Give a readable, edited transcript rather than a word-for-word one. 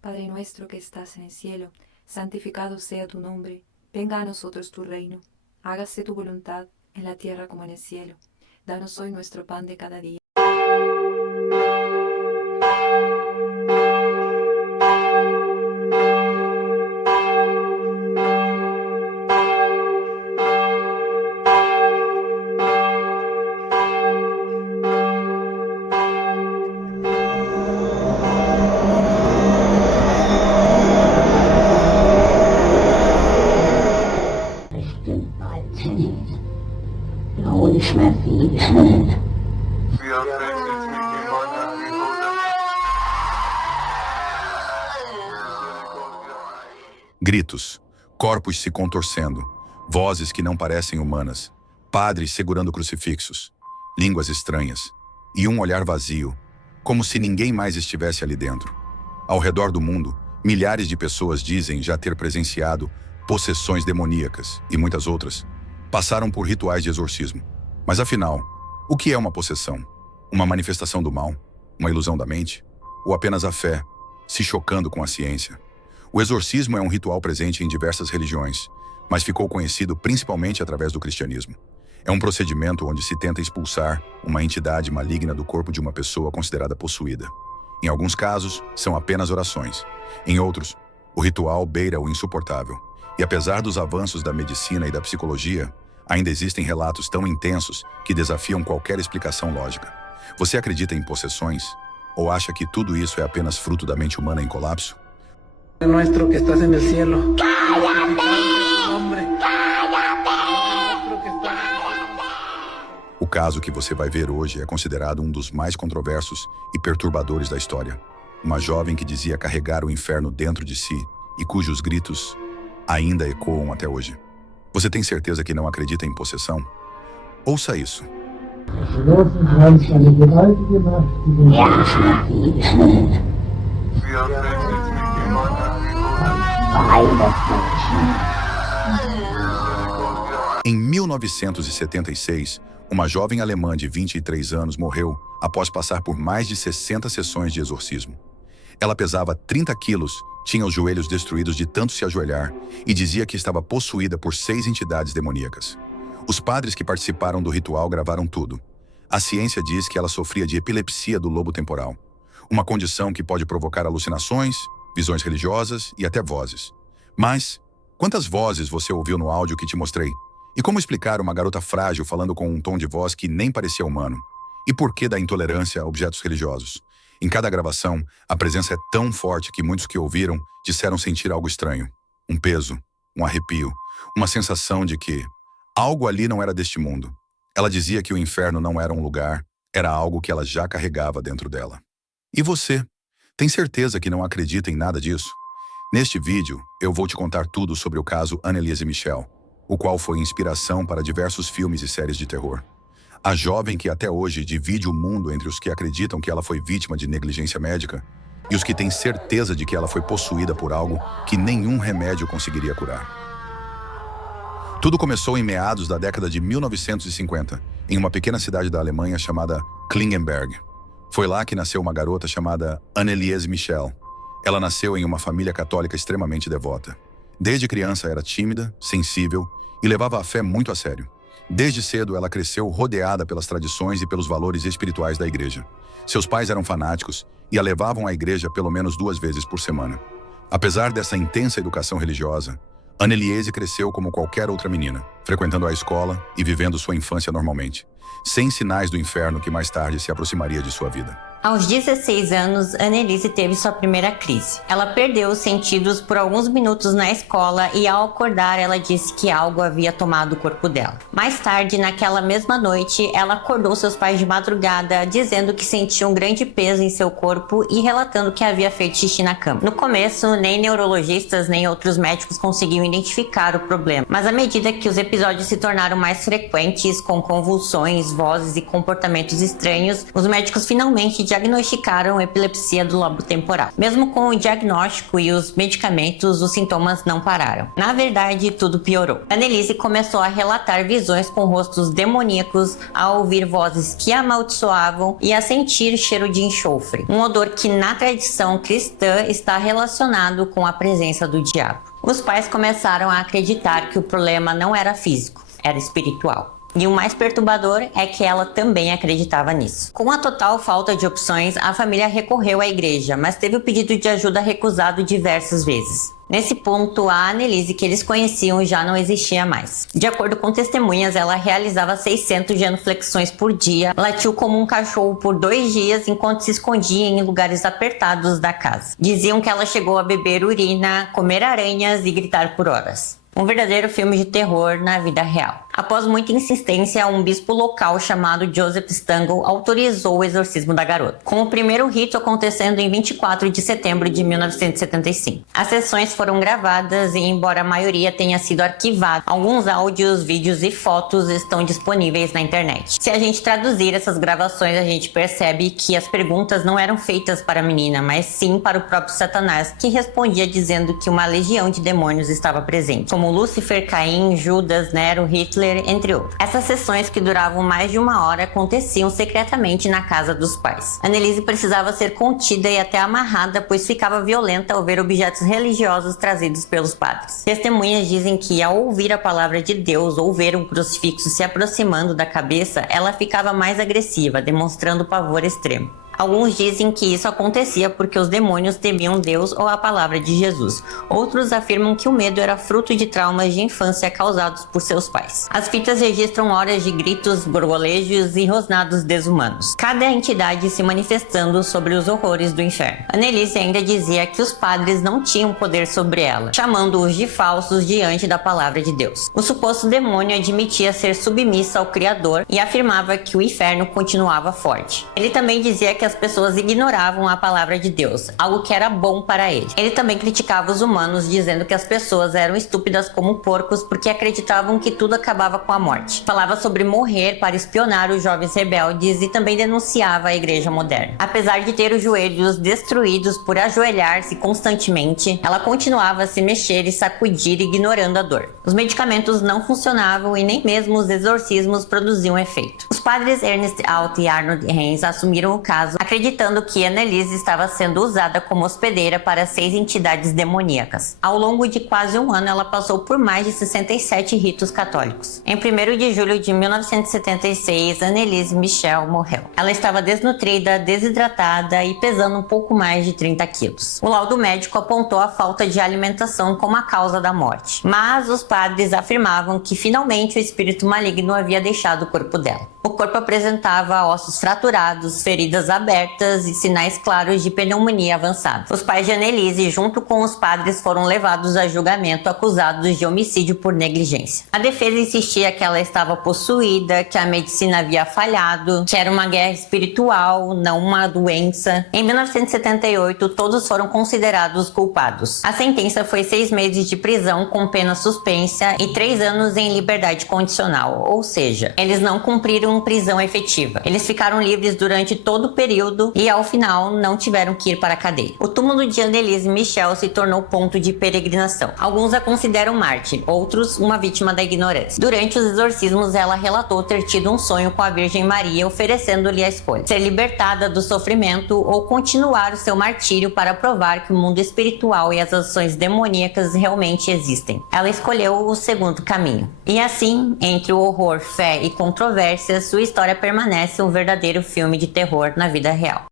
Padre nuestro que estás en el cielo, santificado sea tu nombre. Venga a nosotros tu reino. Hágase tu voluntad, en la tierra como en el cielo. Danos hoy nuestro pan de cada día. Gritos, corpos se contorcendo, vozes que não parecem humanas, padres segurando crucifixos, línguas estranhas e um olhar vazio, como se ninguém mais estivesse ali dentro. Ao redor do mundo, milhares de pessoas dizem já ter presenciado possessões demoníacas e muitas outras passaram por rituais de exorcismo. Mas afinal, o que é uma possessão? Uma manifestação do mal? Uma ilusão da mente? Ou apenas a fé, se chocando com a ciência? O exorcismo é um ritual presente em diversas religiões, mas ficou conhecido principalmente através do cristianismo. É um procedimento onde se tenta expulsar uma entidade maligna do corpo de uma pessoa considerada possuída. Em alguns casos, são apenas orações. Em outros, o ritual beira o insuportável. E apesar dos avanços da medicina e da psicologia, ainda existem relatos tão intensos que desafiam qualquer explicação lógica. Você acredita em possessões? Ou acha que tudo isso é apenas fruto da mente humana em colapso? Nuestro que estás en el cielo. O caso que você vai ver hoje é considerado um dos mais controversos e perturbadores da história. Uma jovem que dizia carregar o inferno dentro de si e cujos gritos ainda ecoam até hoje. Você tem certeza que não acredita em possessão? Ouça isso. Em 1976, uma jovem alemã de 23 anos morreu após passar por mais de 60 sessões de exorcismo. Ela pesava 30 quilos, tinha os joelhos destruídos de tanto se ajoelhar e dizia que estava possuída por 6 entidades demoníacas. Os padres que participaram do ritual gravaram tudo. A ciência diz que ela sofria de epilepsia do lobo temporal, uma condição que pode provocar alucinações, visões religiosas e até vozes. Mas, quantas vozes você ouviu no áudio que te mostrei? E como explicar uma garota frágil falando com um tom de voz que nem parecia humano? E por que da intolerância a objetos religiosos? Em cada gravação, a presença é tão forte que muitos que ouviram disseram sentir algo estranho. Um peso, um arrepio, uma sensação de que algo ali não era deste mundo. Ela dizia que o inferno não era um lugar, era algo que ela já carregava dentro dela. E você? Tem certeza que não acredita em nada disso? Neste vídeo, eu vou te contar tudo sobre o caso Anneliese Michel, o qual foi inspiração para diversos filmes e séries de terror. A jovem que até hoje divide o mundo entre os que acreditam que ela foi vítima de negligência médica e os que têm certeza de que ela foi possuída por algo que nenhum remédio conseguiria curar. Tudo começou em meados da década de 1950, em uma pequena cidade da Alemanha chamada Klingenberg. Foi lá que nasceu uma garota chamada Anneliese Michel. Ela nasceu em uma família católica extremamente devota. Desde criança era tímida, sensível e levava a fé muito a sério. Desde cedo ela cresceu rodeada pelas tradições e pelos valores espirituais da igreja. Seus pais eram fanáticos e a levavam à igreja pelo menos 2 vezes por semana. Apesar dessa intensa educação religiosa, Anneliese cresceu como qualquer outra menina, frequentando a escola e vivendo sua infância normalmente, sem sinais do inferno que mais tarde se aproximaria de sua vida. Aos 16 anos, Anneliese teve sua primeira crise. Ela perdeu os sentidos por alguns minutos na escola e ao acordar ela disse que algo havia tomado o corpo dela. Mais tarde, naquela mesma noite, ela acordou seus pais de madrugada dizendo que sentia um grande peso em seu corpo e relatando que havia feito xixi na cama. No começo, nem neurologistas nem outros médicos conseguiam identificar o problema, mas à medida que os episódios se tornaram mais frequentes, com convulsões, vozes e comportamentos estranhos, os médicos finalmente diagnosticaram epilepsia do lobo temporal. Mesmo com o diagnóstico e os medicamentos, os sintomas não pararam. Na verdade, tudo piorou. Annelise começou a relatar visões com rostos demoníacos, a ouvir vozes que amaldiçoavam e a sentir cheiro de enxofre, um odor que na tradição cristã está relacionado com a presença do diabo. Os pais começaram a acreditar que o problema não era físico, era espiritual. E o mais perturbador é que ela também acreditava nisso. Com a total falta de opções, a família recorreu à igreja, mas teve o pedido de ajuda recusado diversas vezes. Nesse ponto, a Annelise que eles conheciam já não existia mais. De acordo com testemunhas, ela realizava 600 genuflexões por dia, latiu como um cachorro por 2 dias enquanto se escondia em lugares apertados da casa. Diziam que ela chegou a beber urina, comer aranhas e gritar por horas. Um verdadeiro filme de terror na vida real. Após muita insistência, um bispo local chamado Joseph Stangl autorizou o exorcismo da garota, com o primeiro rito acontecendo em 24 de setembro de 1975. As sessões foram gravadas e, embora a maioria tenha sido arquivada, alguns áudios, vídeos e fotos estão disponíveis na internet. Se a gente traduzir essas gravações, a gente percebe que as perguntas não eram feitas para a menina, mas sim para o próprio Satanás, que respondia dizendo que uma legião de demônios estava presente, como Lúcifer, Caim, Judas, Nero, Hitler, entre outros. Essas sessões, que duravam mais de 1 hora, aconteciam secretamente na casa dos pais. Annelise precisava ser contida e até amarrada, pois ficava violenta ao ver objetos religiosos trazidos pelos padres. Testemunhas dizem que, ao ouvir a palavra de Deus ou ver um crucifixo se aproximando da cabeça, ela ficava mais agressiva, demonstrando pavor extremo. Alguns dizem que isso acontecia porque os demônios temiam Deus ou a palavra de Jesus. Outros afirmam que o medo era fruto de traumas de infância causados por seus pais. As fitas registram horas de gritos, gorgolejos e rosnados desumanos, cada entidade se manifestando sobre os horrores do inferno. Annelise ainda dizia que os padres não tinham poder sobre ela, chamando-os de falsos diante da palavra de Deus. O suposto demônio admitia ser submissa ao Criador e afirmava que o inferno continuava forte. Ele também dizia que as pessoas ignoravam a palavra de Deus, algo que era bom para ele. Ele também criticava os humanos, dizendo que as pessoas eram estúpidas como porcos porque acreditavam que tudo acabava com a morte. Falava sobre morrer para espionar os jovens rebeldes e também denunciava a igreja moderna. Apesar de ter os joelhos destruídos por ajoelhar-se constantemente, ela continuava a se mexer e sacudir, ignorando a dor. Os medicamentos não funcionavam e nem mesmo os exorcismos produziam efeito. Os padres Ernest Alt e Arnold Hens assumiram o caso, acreditando que Annelise estava sendo usada como hospedeira para 6 entidades demoníacas. Ao longo de quase 1 ano, ela passou por mais de 67 ritos católicos. Em 1º de julho de 1976, Annelise Michel morreu. Ela estava desnutrida, desidratada e pesando um pouco mais de 30 quilos. O laudo médico apontou a falta de alimentação como a causa da morte, mas os padres afirmavam que finalmente o espírito maligno havia deixado o corpo dela. O corpo apresentava ossos fraturados, feridas abertas e sinais claros de pneumonia avançada. Os pais de Annelise, junto com os padres, foram levados a julgamento, acusados de homicídio por negligência. A defesa insistia que ela estava possuída, que a medicina havia falhado, que era uma guerra espiritual, não uma doença. Em 1978, todos foram considerados culpados. A sentença foi 6 meses de prisão com pena suspensa e 3 anos em liberdade condicional, ou seja, eles não cumpriram prisão efetiva. Eles ficaram livres durante todo o período e, ao final, não tiveram que ir para a cadeia. O túmulo de Annelise Michel se tornou ponto de peregrinação. Alguns a consideram mártir, outros uma vítima da ignorância. Durante os exorcismos, ela relatou ter tido um sonho com a Virgem Maria, oferecendo-lhe a escolha: ser libertada do sofrimento ou continuar o seu martírio para provar que o mundo espiritual e as ações demoníacas realmente existem. Ela escolheu o segundo caminho. E assim, entre o horror, fé e controvérsias, sua história permanece um verdadeiro filme de terror na vida real.